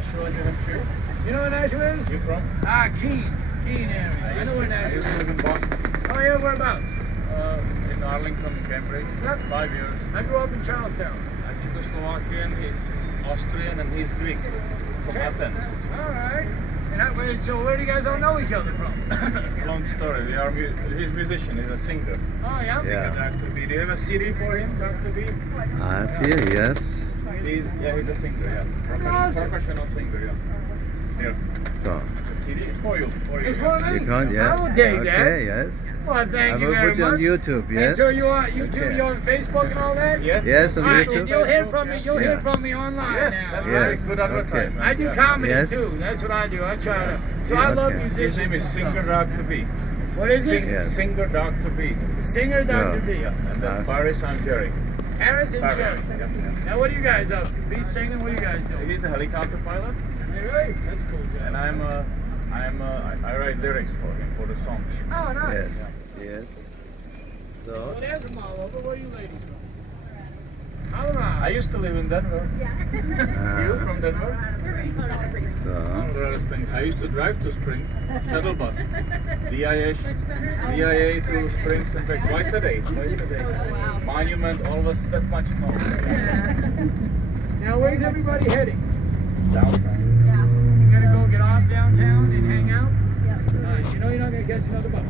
Nashua, New Hampshire. You know where Nashua is? You from? Keene area. I know where Nashua I used to live is. in Boston. Oh yeah, whereabouts? In Arlington, Cambridge. Yep. 5 years. I grew up in Charlestown. I'm Czechoslovakian, he's Austrian, and he's Greek. From Athens. Alright. So where do you guys all know each other from? Long story. He's a musician, he's a singer. Oh yeah? Singer, Dr.B. Do you have a CD for him, Dr.B? I feel, yes. He's a singer, yeah. Professional singer, yeah. Here. So, The CD is for you. It's for me. you can't, yeah. I will take that. Okay, yes. Well, thank I you will very put you much. on YouTube, yes. And so you're on Okay. Facebook and all that? Yes. Yes, on All right, YouTube. and you'll hear from me. You'll hear Yeah. from me online Yes, now. that's all very right? good advertisement. I do Yeah. comedy Yes. too. That's what I do. I try to. So Yeah, I love okay. musicians. His name is and Singer stuff. Dr.B. What is it? Yes. Singer Dr.B. Singer Dr. B. Yeah. And then Paris and Jerry. Harris and Paris. Sherry. Yeah. Now what are you guys up to? Be singing. What are you guys doing? He's a helicopter pilot, Hey, really? That's cool. Joe. and I write lyrics for him for the songs. Oh, nice. Yes. Yes. So So, they're from all over. Where are you ladies from? All around. I used to live in Denver. You from Denver? so, One of those things. I used to drive to Springs, shuttle bus, DIA to Springs and back twice a day. Monument, always that much more. Now where's everybody heading? Downtown. You gotta go get off downtown and hang out? Nice. You know you're not gonna catch another bus.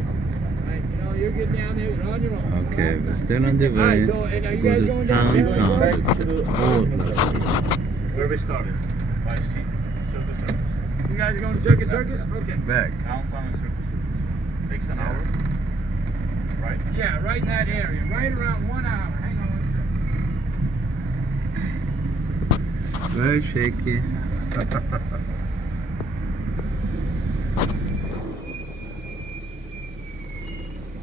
Right? You know you're getting down there, you're on your own. okay, we're still on the way. Alright, so and are you Go guys to going down there? downtown. Back It's to the the old where we started. By sea. Circus Circus. You guys are going to Circus Circus? Okay. back. Downtown and Circus. Takes an hour. Right? Yeah, right in that area. Right around 1 hour. Hang on one second. Very shaky.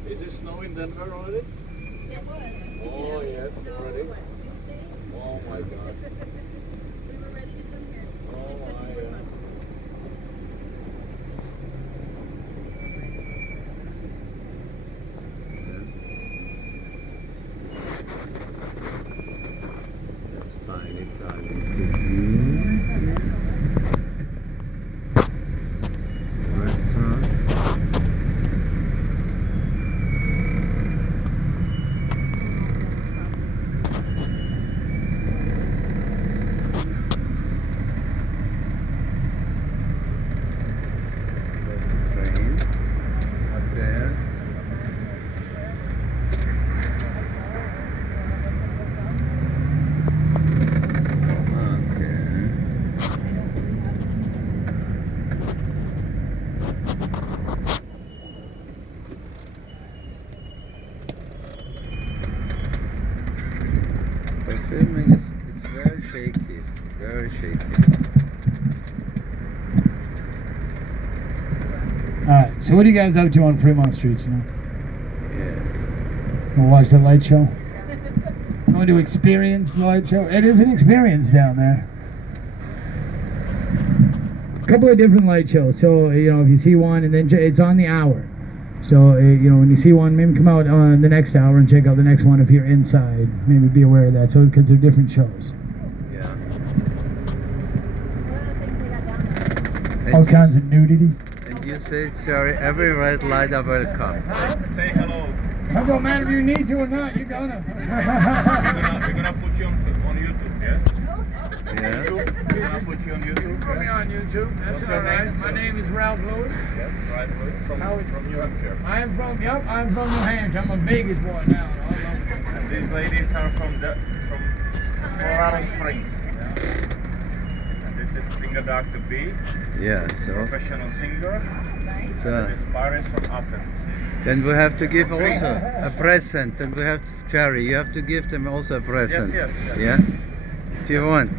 Is it snow in Denver already? Oh yes, already. Oh my god. Oh my god. That's fine Italian cuisine. Restaurant. Train up there. Okay. The filming is it's very shaky, very shaky. Alright, so what are you guys up to on Fremont Street tonight? Yes. We'll watch the light show. Going to experience the light show. It is an experience down there. A couple of different light shows. So, you know, if you see one, and then it's on the hour. So, you know, when you see one, maybe come out on the next hour and check out the next one if you're inside. Maybe be aware of that. So, because they're different shows. Yeah. All kinds of nudity. And you say, sorry, every red light are welcome. Say hello. It don't matter if you need to or not. You're gonna. We're gonna put you on YouTube, yes? Yeah. We're gonna put you on YouTube. Put me on YouTube. That's What's your all right. name? My name is Ralph Lewis. Yes, right. From New Hampshire. I'm from New Hampshire. I'm a Vegas boy now. And these ladies are from Colorado Springs. Yeah? And this is singer Dr.B, Yeah, so, professional singer. so This is Paris from Athens. then we have to give also a present. And we have to, Jerry, you have to give them also a present. Yes, yes, yes. Yeah? If you want.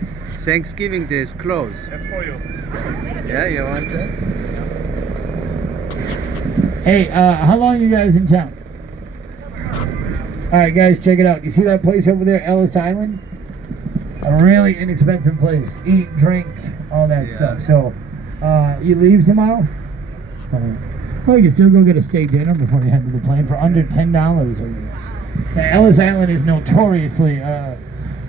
Thanksgiving Day is close. That's for you. Yeah, you want that? Hey, how long are you guys in town? Alright guys, check it out. You see that place over there, Ellis Island? A really inexpensive place. Eat, drink, all that Yeah. stuff. So, you leave tomorrow? Well, you can still go get a steak dinner before you head to the plane for under $10. Now, Ellis Island is notoriously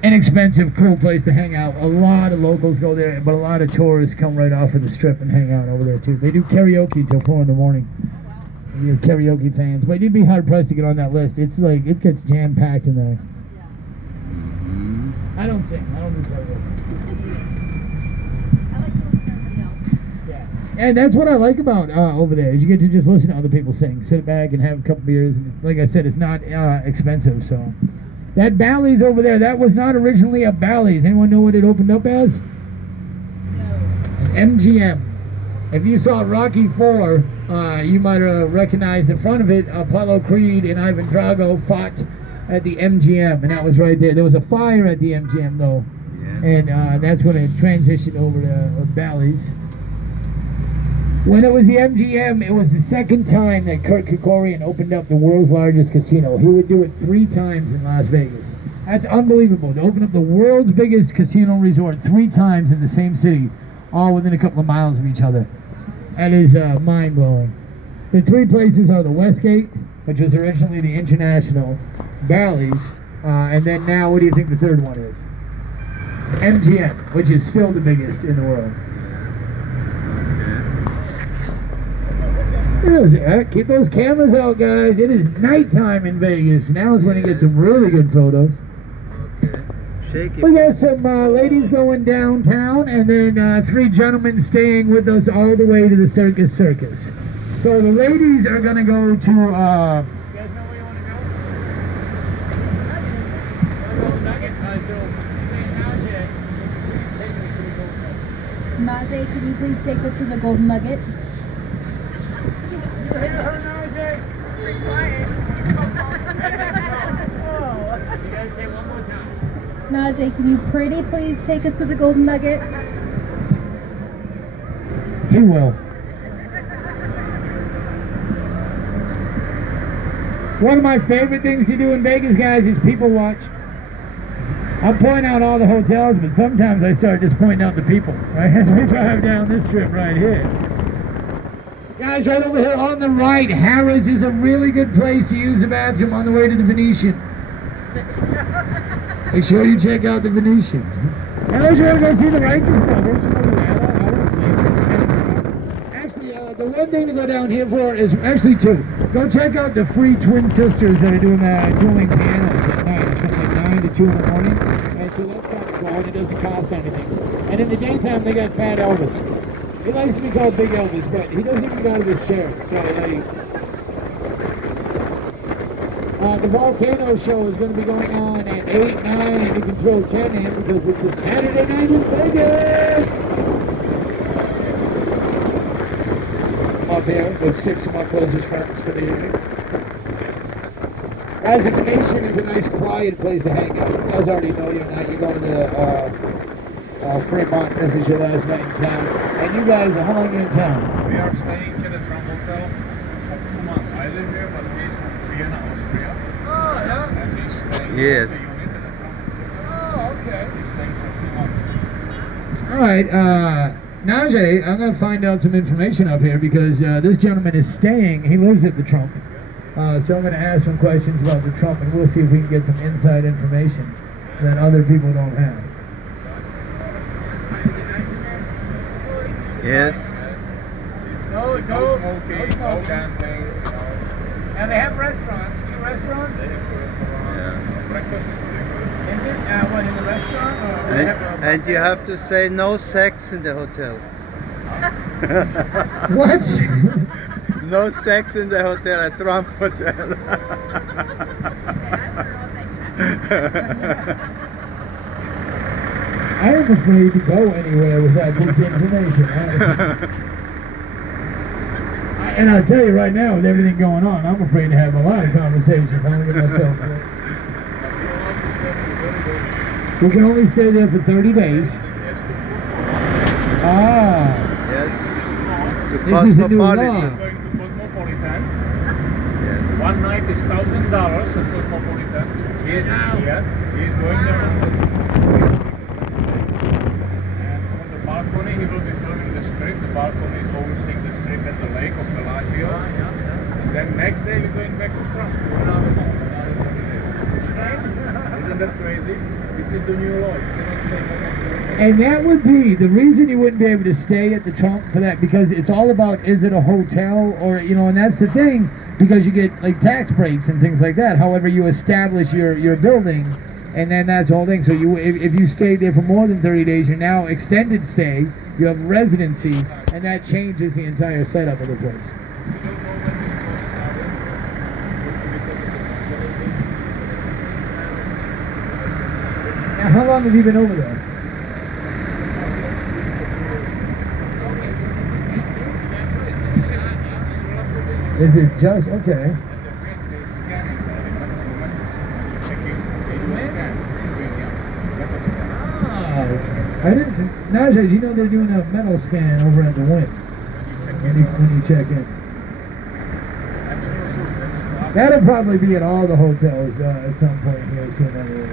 inexpensive, cool place to hang out. A lot of locals go there, but a lot of tourists come right off of the strip and hang out over there too. They do karaoke till 4 in the morning. You're karaoke fans, but you'd be hard pressed to get on that list. It's like it gets jam packed in there. I don't sing. I don't do karaoke. I like to listen to everybody else. Yeah, and that's what I like about over there. Is you get to just listen to other people sing, sit back and have a couple beers. And like I said, it's not expensive. So that Bally's over there, that was not originally a Bally's. Anyone know what it opened up as? An MGM. If you saw Rocky IV, you might recognize the front of it. Apollo Creed and Ivan Drago fought at the MGM, and that was right there. There was a fire at the MGM, though, and that's when it transitioned over to Bally's. When it was the MGM, it was the second time that Kurt Kerkorian opened up the world's largest casino. He would do it 3 times in Las Vegas. That's unbelievable, to open up the world's biggest casino resort 3 times in the same city, all within a couple of miles of each other. That is mind-blowing. The 3 places are the Westgate, which was originally the International, Bally's, and then now, what do you think the 3rd one is? MGM, which is still the biggest in the world. Keep those cameras out, guys. It is nighttime in Vegas. Now is when you get some really good photos. Shake it. We got some ladies going downtown, and then 3 gentlemen staying with us all the way to the Circus. So the ladies are going to go to... you guys know where you want to go? Golden Nugget. So, Najee, can you please take us to the Golden Nugget? You hear her, Najee? Be quiet. You guys say it one more time. Najee, can you pretty please take us to the Golden Nugget? He will. One of my favorite things to do in Vegas, guys, is people watch. I'll point out all the hotels, but sometimes I start just pointing out the people, right? As we drive down this strip right here. Guys, right over here on the right, Harrah's is a really good place to use the bathroom on the way to the Venetian. Make sure you check out the Venetian. And those are going to see the Righteous Brothers. Actually, the one thing to go down here for is actually 2. Go check out the free twin sisters that are doing dueling pianos at night, from like 9 to 2 in the morning. And so that's kind of cool, and it doesn't cost anything. And in the daytime, they got Fat Elvis. He likes to be called Big Elvis, but he doesn't even get out of his chair. So the Volcano show is going to be going on at 8, 9, and you can throw 10 in because it's a Saturday night in Vegas! I'm up here with 6 of my closest friends for the evening. Guys, the Venetian is a nice, quiet place to hang out. You guys already know you're not. You're going to the Fremont. This is your last night in town. And you guys, how long are you in town? We are staying in the Trump Hotel for 2 months. I live here, but he's from Vienna, Austria. Oh, yeah? And he's staying Yes. in the unit in the Trump Hotel. Oh, okay. He's staying for 2 months. All right, Najee, I'm going to find out some information up here because this gentleman is staying. He lives at the Trump. So I'm going to ask some questions about the Trump, and we'll see if we can get some inside information that other people don't have. Yes. No smoking, no dancing. And they have restaurants, 2 restaurants. Yeah. Breakfast is pretty good. Is it? What, in the restaurant? Or And you have to say no sex in the hotel. What? No sex in the hotel, at Trump Hotel. I am afraid to go anywhere without this information. And I'll tell you right now, with everything going on, I'm afraid to have a lot of conversations. I'm going to get myself. We can only stay there for 30 days. Ah. Yes. To This is a new law. Cosmopolitan. Going to Cosmopolitan. Yes. 1 night is $1,000 at Cosmopolitan. Yes, he's going there. And on the balcony, he will be filming the strip. The balcony is overseeing the strip at the lake of Bellagio. And then next day, we're going back to Trump. Isn't that crazy? This is the new law. And that would be the reason you wouldn't be able to stay at the trunk for that, because it's all about, is it a hotel or, you know, and that's the thing, because you get like tax breaks and things like that. However, you establish your building, and then that's the whole thing. So you, if you stayed there for more than 30 days, you're now extended stay, you have residency, and that changes the entire setup of the place. Now, how long have you been over there? Is it just, okay. I didn't, nowadays, you know they're doing a metal scan over at the Wynn when you check in. That'll probably be at all the hotels at some point here soon anyway.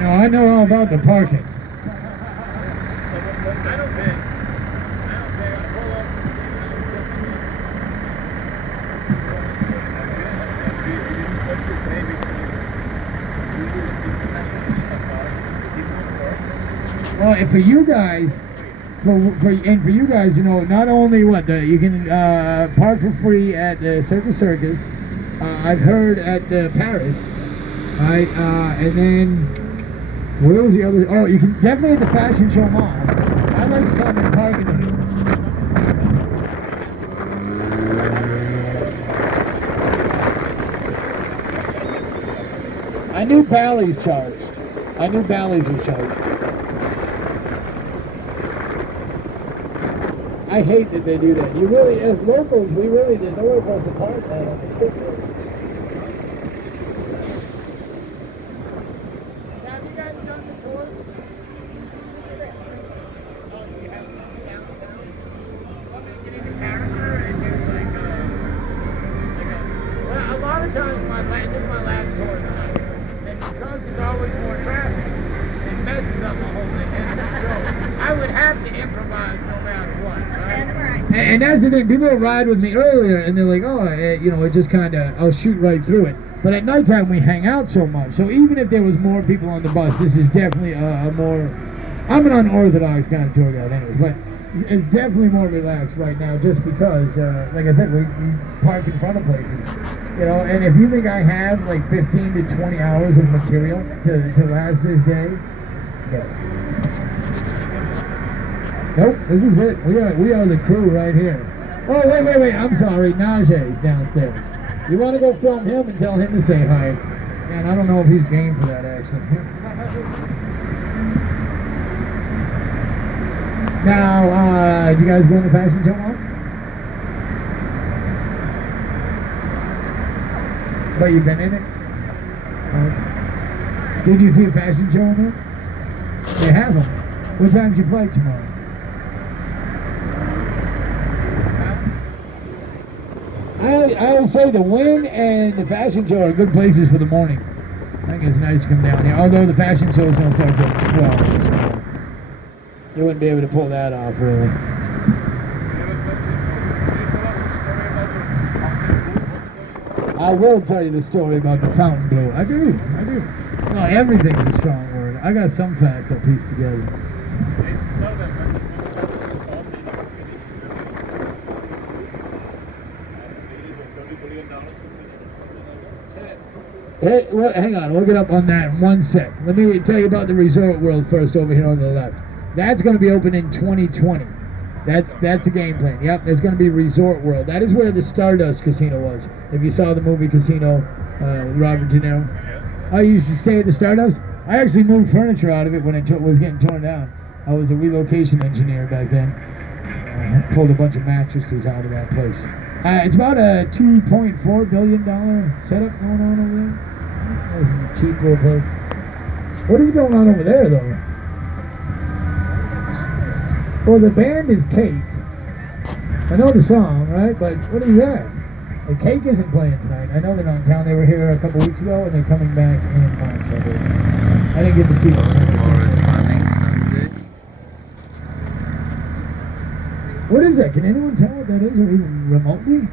No, I know all about the parking. Well, and for you guys, for you guys, you know, not only you can park for free at the Circus. I've heard at Paris, right? And then where was the other? Oh, you can definitely at the Fashion Show Mall. I like to come and park in the. I knew Bally's charged. I knew Bally's was charged. I hate that they do that. You really, as locals, there's nowhere for us to park that on the strip road. Have you guys done the tour? Oh, you haven't done the downtown? Want me to get into character and do well, a lot of times this is my last tour tonight. And because there's always more traffic, it messes up the whole thing. So I would have to improvise no matter what, right? That's right. And that's the thing. People will ride with me earlier, and they're like, "Oh, you know, it just kind of, I'll shoot right through it." But at nighttime, we hang out so much. So even if there was more people on the bus, this is definitely a more. I'm an unorthodox kind of tour guide, anyway. But it's definitely more relaxed right now, just because, like I said, we park in front of places. You know, and if you think I have like 15 to 20 hours of material to last this day, no. Nope, this is it. We are the crew right here. Oh, wait, I'm sorry. Najee's downstairs. You want to go film him and tell him to say hi? Man, I don't know if he's game for that, actually. Now, you guys go in the fashion show now? But you've been in it? Did you see a fashion show in there? They have them. What time's your flight tomorrow? I would say the Wynn and the fashion show are good places for the morning. I think it's nice to come down here. Although the fashion shows don't start till 12. You wouldn't be able to pull that off, really. I will tell you the story about the fountain blue. I do. No, everything's a strong word. I got some facts I'll piece together. Hey, well, hang on, we'll get up on that in 1 sec. Let me tell you about the Resort World first over here on the left. That's going to be open in 2020. That's the game plan. Yep, there's going to be Resort World. That is where the Stardust Casino was. If you saw the movie Casino with Robert De Niro. I used to stay at the Stardust. I actually moved furniture out of it when it was getting torn down. I was a relocation engineer back then. I pulled a bunch of mattresses out of that place. It's about a $2.4 billion setup going on over there. That was a cheap little place. What is going on over there, though? Well, the band is Cake. I know the song, right? But what is that? The Cake isn't playing tonight. I know they're not in town. They were here a couple weeks ago, and they're coming back in March. I didn't get to see them. What is that? Can anyone tell what that is, or even remotely?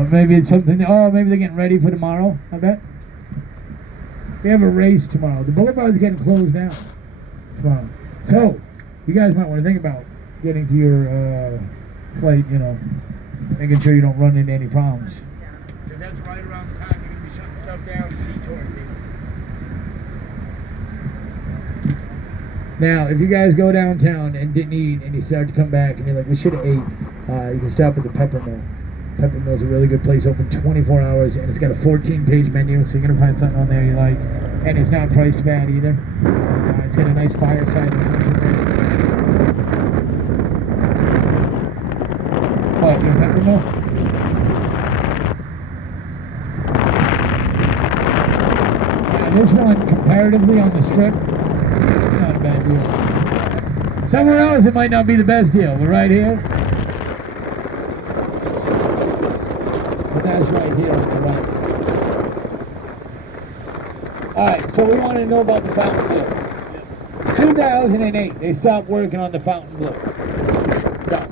Or maybe it's something. Oh, maybe they're getting ready for tomorrow. I bet. We have a race tomorrow. The boulevard's getting closed down tomorrow. So, you guys might want to think about getting to your flight, you know, making sure you don't run into any problems. Because that's right around the time you're going to be shutting stuff down, C-tour people. Now, if you guys go downtown and didn't eat and you start to come back and you're like, we should have ate, you can stop at the Pepper Mill. Pepper Mill's a really good place, open 24 hours, and it's got a 14-page menu, so you're going to find something on there you like. And it's not priced bad either. It's got a nice fireside. What, your Pepper Mill? This one, comparatively on the strip, not a bad deal. Somewhere else it might not be the best deal, but right here, but that's right here on the right. Alright, so we want to know about the Fontainebleau. 2008, they stopped working on the Fontainebleau. Done.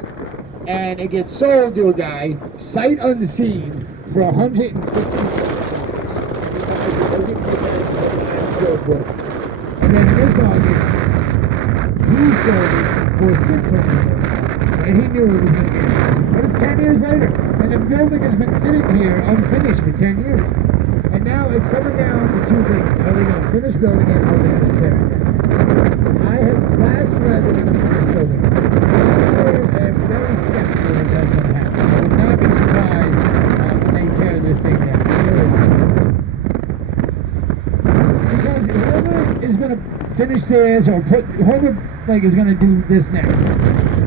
And it gets sold to a guy, sight unseen, for $150 million. And then this August, he sold it for $600 million. And he knew it was going to get it. But it's 10 years later. And the building has been sitting here unfinished for 10 years. And now it's coming down to two things. Are they going to finish building it or are they going to tear it down? I have last read that they're going to finish building it. I am very skeptical that that's going to happen. I would not be surprised when they tear this thing down. Because whoever is going to finish this or whoever is going to do this next,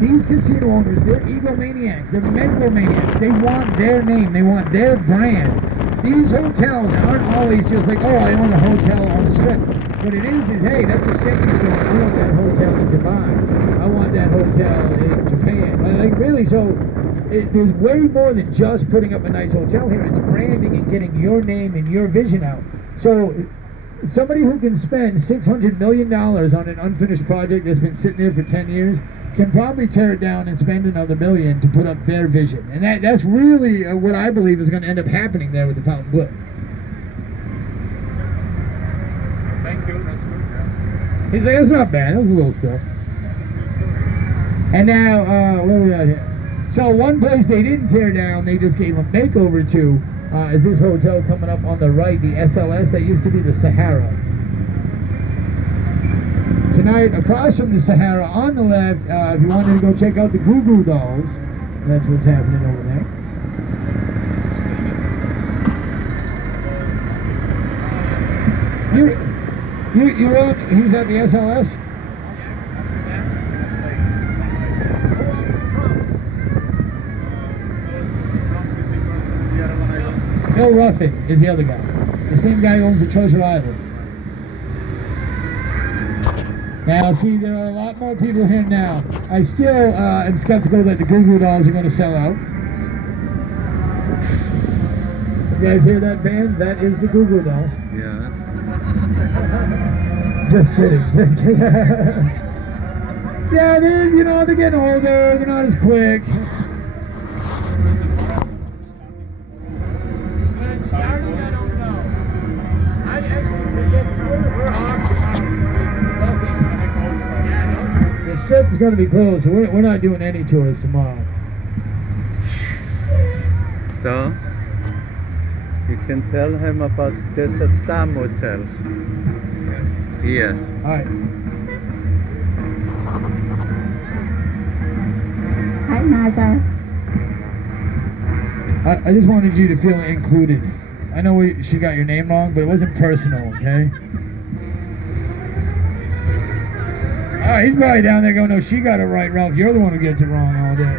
these casino owners, they're egomaniacs, they're megalomaniacs. They want their name, they want their brand. These hotels aren't always just like, oh, I own a hotel on the strip. What it is, hey, that's a stepping stone. I want that hotel in Dubai. I want that hotel in Japan. Like, really, so there's way more than just putting up a nice hotel here. It's branding and getting your name and your vision out. So somebody who can spend $600 million on an unfinished project that's been sitting there for 10 years can probably tear it down and spend another $1 million to put up their vision. And that's really what I believe is going to end up happening there with the Fontainebleau. Thank you, that's good, yeah. He's like, that's not bad, that's a little stuff. And now, where are we at here? So one place they didn't tear down, they just gave a makeover to, is this hotel coming up on the right, the SLS, that used to be the Sahara. Tonight, across from the Sahara, on the left, if you wanted to go check out the Goo Goo Dolls, that's what's happening over there. You're on, he's at the SLS? Bill Ruffin is the other guy. The same guy who owns the Treasure Island. Now, see, there are a lot more people here now. I still am skeptical that the Goo Goo Dolls are going to sell out. You guys hear that band? That is the Goo Goo Dolls. Yes. Just kidding. Yeah, they're getting older. They're not as quick. When it's starting, I don't know. I actually we're off tomorrow. The strip is going to be closed, so we're not doing any tours tomorrow. So, you can tell him about Desert Star Motel. Here. Alright. Hi, Naza. I just wanted you to feel included. I know she got your name wrong, but it wasn't personal, okay? Alright, he's probably down there going, no, she got it right, Ralph. You're the one who gets it wrong all day.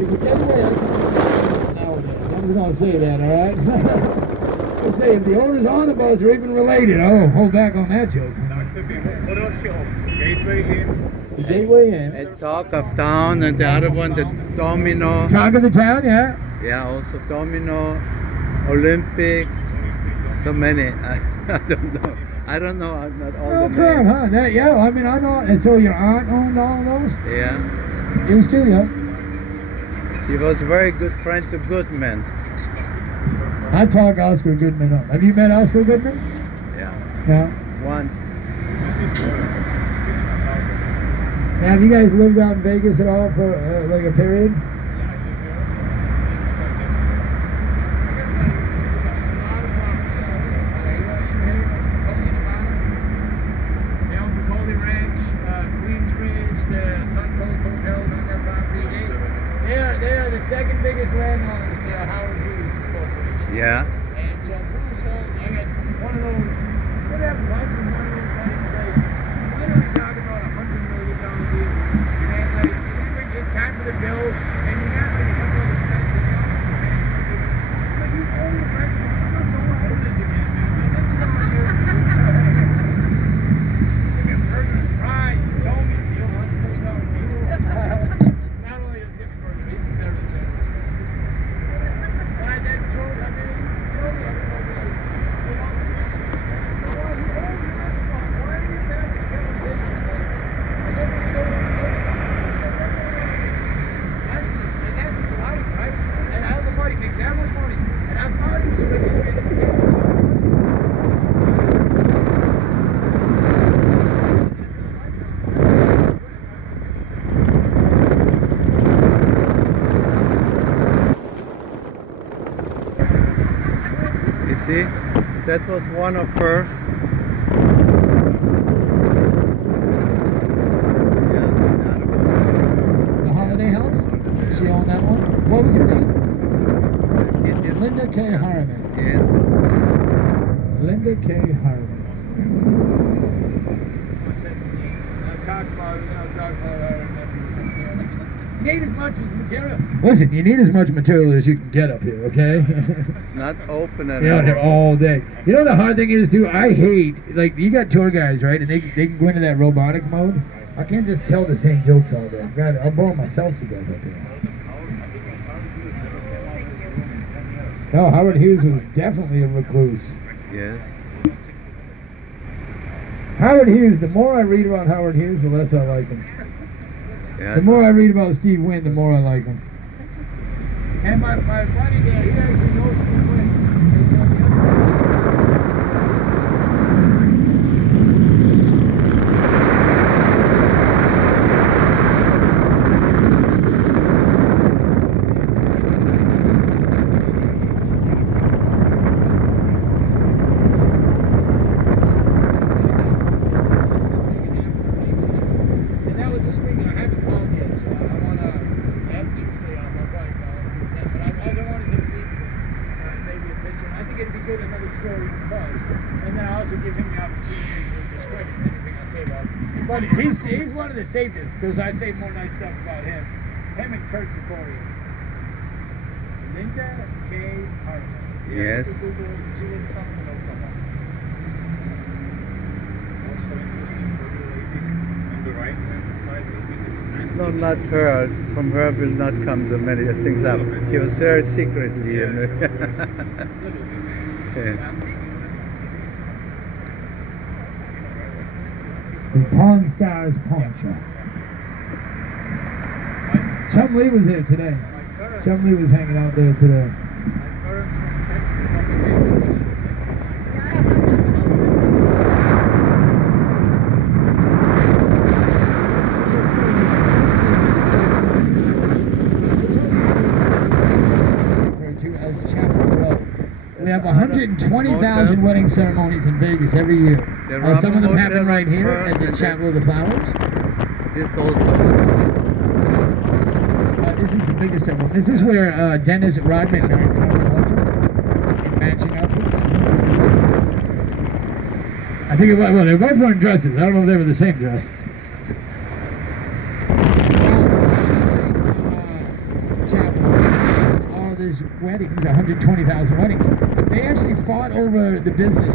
if it's anyway, nowadays. I'm going to say that, all right? Let's say if the owners on the bus are even related, oh, hold back on that joke. What else you own? Gateway Inn. The Gateway Inn. And Talk of Town, and the other one, the Domino. Talk of the Town, yeah. Yeah, also Domino, Olympics, so many. I don't know. I don't know. I'm not all Oh, the crap, names. huh? That, yeah, I mean, I know. And so your aunt owned all those? Yeah. Used to, yeah. She was a very good friend to Goodman. I talk Oscar Goodman up. Have you met Oscar Goodman? Yeah. Yeah. Once. Now, have you guys lived out in Vegas at all for like a period? They are the second biggest landowners to Howard Hughes Corporation. Yeah. And so Bruce owns, I got one of those, whatever, one of those buddies say, why don't we talk about $100 million deal? And like, it's time for the bill, and you got like a couple of expenses, but you own the restaurant. I'm not going to own this again, man. This is all you. Give me a burger and fries. He told me, see, $100 million deal. Not only does he give me burger, he's there to generous. When I then drove, I mean, he told me, I don't know, like, you know, well, you own the restaurant. Why do you have this conversation? I never go to the and that's his life, right? And I have the money, makes that much money. And I thought he was already spending You see, that was one of hers. Yeah, the other one. the Holiday House? She owned that one? What was your name? It is- Linda K. Harmon. Yes. Linda K. Harmon. You need as much material. Listen, you need as much material as you can get up here, okay? It's not open at You're out all. here all day. You know the hard thing is, too? I hate, like, you got tour guides, right? And they can go into that robotic mode. I can't just tell the same jokes all day. God, I'll bore myself to death up here. No, Howard Hughes was definitely a recluse. Yes. Howard Hughes, the more I read about Howard Hughes, the less I like him. Yeah. The more I read about Steve Wynn, the more I like him. And my buddy there, he actually knows Steve Wynn. And that was this week, and I haven't called yet, so I want to have Tuesday off. I'll probably call him. But all I wanted to leave maybe a picture. I think it'd be good another story for Buzz. And then I also give him the opportunity to discredit anything I say about him. But he's one of the safest, because I say more nice stuff about him. Him and Kurt Victoria. Linda K. Hartman. Yes. On the right hand side will be this. No, not her. From her will not come so many things up. She was very secretly. You know. Yeah. The Pawn Stars Pawn Shop. Chum Lee was there today. Chum Lee was hanging out there today. We have 120,000 wedding ceremonies in Vegas every year. Some of them happen right here at the Chapel of the Flowers. This also. This is the biggest of them. This is where Dennis Rodman married in matching outfits. I think it was, well, they were both wearing dresses. I don't know if they were the same dress. weddings, 120,000 weddings. They actually fought over the business.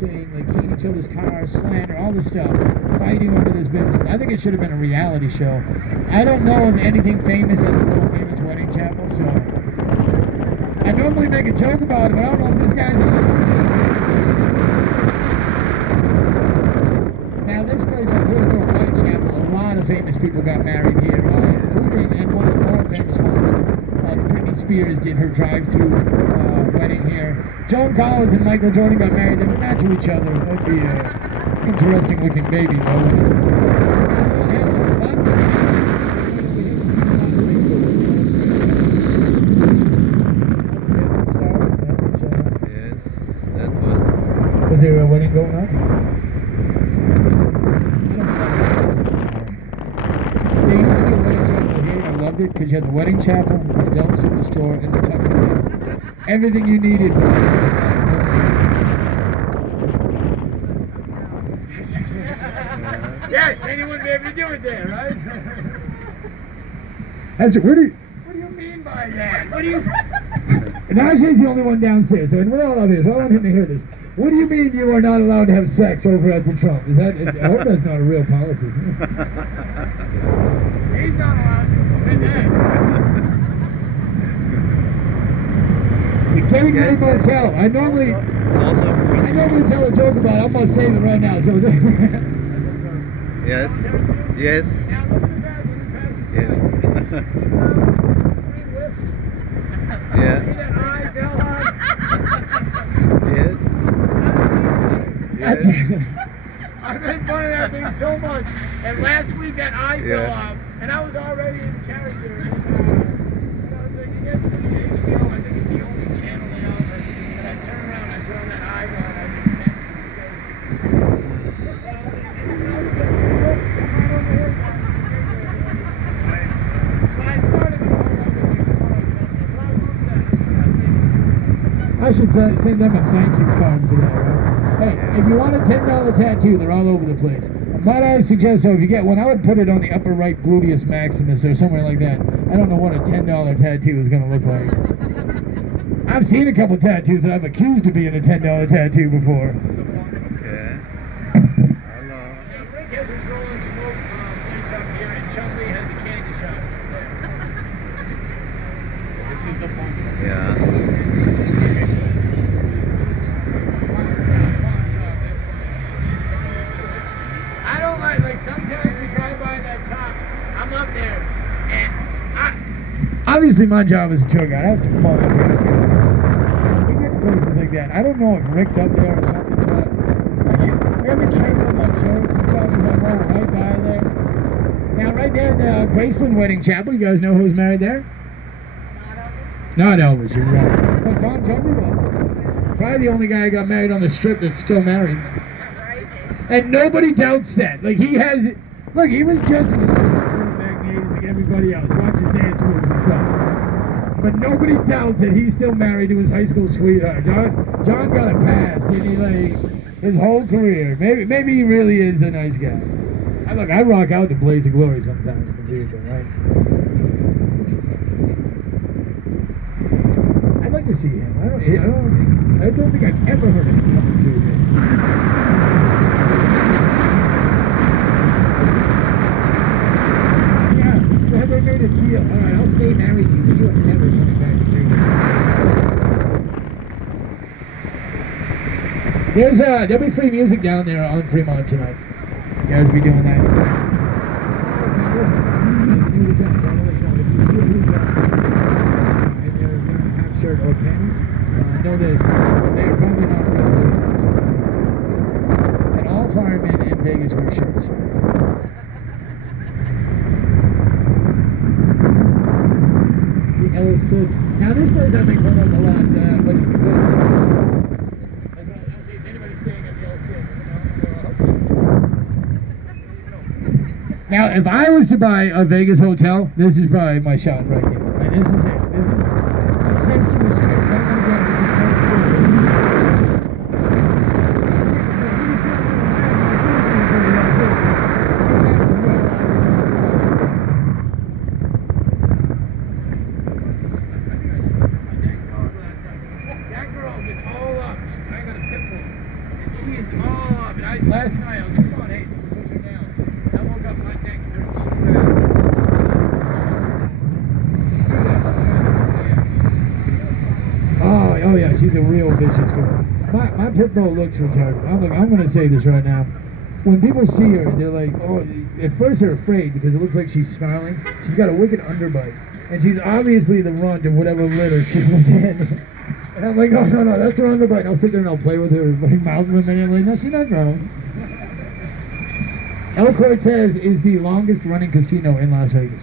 Saying like eating each other's cars, slander, all this stuff, fighting over this business. I think it should have been a reality show. I don't know of anything famous at the world famous wedding chapel, so I normally make a joke about it, but I don't know if this guy's now this place on Hillsborough Wedding Chapel, a lot of famous people got married here, including and one of the more famous ones. Britney Spears did her drive-through wedding here. Joan Collins and Michael Jordan got married. They would match each other. That'd be an interesting-looking baby, though. Yes, that was. Was there a wedding going on? They used to do a wedding chapel here. I loved it because you had the wedding chapel, the Dell Superstore, and the Tuxedo. Everything you need is yes, anyone would be able to do it there, right? That's it. What do you mean by that? What do you? Najee's the only one downstairs, so we're all up here, so I want him to hear this. What do you mean you are not allowed to have sex over at the Trump? I hope that's not a real policy. He's not allowed to. The Kerry Green Motel. I normally tell a joke about it. I'm gonna save it right now. So yes, yes, yeah. Yeah. See that eye, Gerhard? Yes. Yes. I've made fun of that thing so much, and last week that eye fell off, and I was already in character. And, I was like, you get the HBO, I think it's the only channel they offer. And I turned around, I saw that eye gone, I think, I should send them a thank you card for that, right? Hey, if you want a $10 tattoo, they're all over the place. Might I suggest, though, if you get one, I would put it on the upper right gluteus maximus or somewhere like that. I don't know what a $10 tattoo is going to look like. I've seen a couple tattoos that I've accused of being a $10 tattoo before. Okay. Hello. Rick has his rolling smoke place up here, and Chumley has a candy shop. This is the point. Yeah. I don't like sometimes we drive by that top, I'm up there, and obviously my job is a tour guide. I have some fun up here. We get to places like that. I don't know if Rick's up there or something, but we have a camera on my jokes and stuff, and I'm all right by there. Now right there in the Graceland Wedding Chapel, you guys know who's married there? Not Elvis, you're right. But Don Tundra was. Probably the only guy who got married on the strip that's still married. And nobody doubts that. Like, he has... Look, he was just as magnated like everybody else. Watch his dance moves and stuff. But nobody doubts that he's still married to his high school sweetheart. John got a pass, didn't he? Like, his whole career. Maybe he really is a nice guy. Look, I rock out to Blaze of Glory sometimes in the vehicle, right? I'd like to see him. I don't think I've ever heard of him coming through here. Yeah, so have they made a deal? Alright, I'll stay married to you, but you are never coming back to Fremont. There'll be free music down there on Fremont tonight. You guys will be doing that. Shirt or pants. Know this, they're probably not real. And all firemen in Vegas wear shirts. The Ellis Sid. Now this place I think went up a lot, but it's good. That's what I'll say. Is anybody staying at the Ellis Sid? Now, if I was to buy a Vegas hotel, this is probably my shot right here. And this is it. She's a real vicious girl. My pit bull looks retarded. I'm gonna say this right now. When people see her, they're like, oh, at first they're afraid because it looks like she's snarling. She's got a wicked underbite. And she's obviously the runt of whatever litter she was in. And I'm like, oh, no, that's her underbite. And I'll sit there and I'll play with her, like, mouth them, and I'm like, no, she's not grown. El Cortez is the longest running casino in Las Vegas.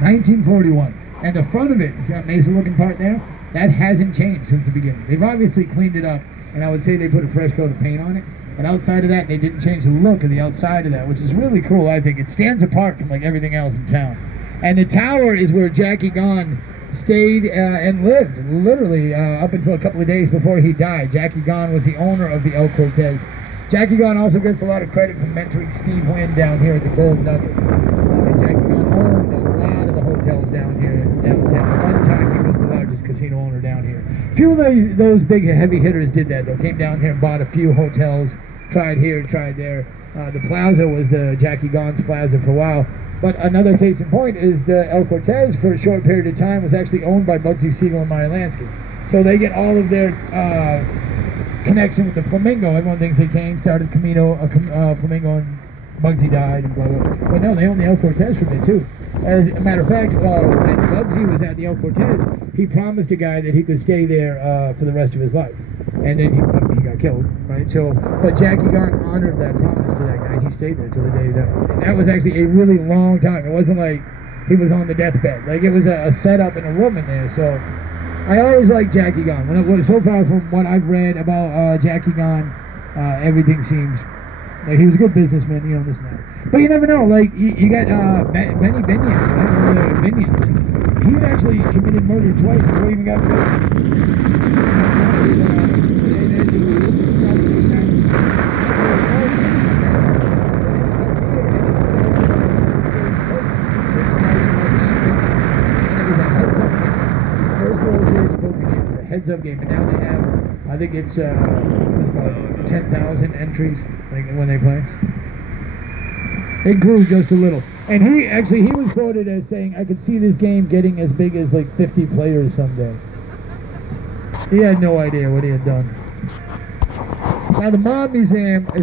1941. And the front of it, see that mesa looking part there? That hasn't changed since the beginning. They've obviously cleaned it up, and I would say they put a fresh coat of paint on it. But outside of that, they didn't change the look of the outside of that, which is really cool, I think. It stands apart from like everything else in town. And the tower is where Jackie Gone stayed and lived, literally up until a couple of days before he died. Jackie Gone was the owner of the El Cortez. Jackie Gone also gets a lot of credit for mentoring Steve Wynn down here at the Gold Nugget. Jackie Gone owned a lot of the hotels down here in downtown. One time he was the largest casino owner down here. A few of those big heavy hitters did that. They came down here and bought a few hotels, tried here, tried there. The Plaza was the Jackie Gone's Plaza for a while. But another case in point is the El Cortez, for a short period of time, was actually owned by Bugsy Siegel and Meyer Lansky. So they get all of their connection with the Flamingo. Everyone thinks they came, started Camino, Flamingo, and Bugsy died, and blah, blah. But no, they own the El Cortez for a bit, too. As a matter of fact, when Bugsy was at the El Cortez, he promised a guy that he could stay there for the rest of his life. And then he got killed, right? So, but Jackie Gone honored that promise to that guy. He stayed there till the day he died. And that was actually a really long time. It wasn't like he was on the deathbed. Like, it was a setup in a room in there. So, I always liked Jackie Gone. So far from what I've read about Jackie Gone, everything seems like he was a good businessman, you know, this and that. But you never know. Like, you got Benny Binion, right? Binions. He had actually committed murder twice before he even got killed. Heads-up game, and now they have, I think it's about 10,000 entries when they play. It grew just a little, and he was quoted as saying, "I could see this game getting as big as like 50 players someday." He had no idea what he had done. Now the Mob Museum is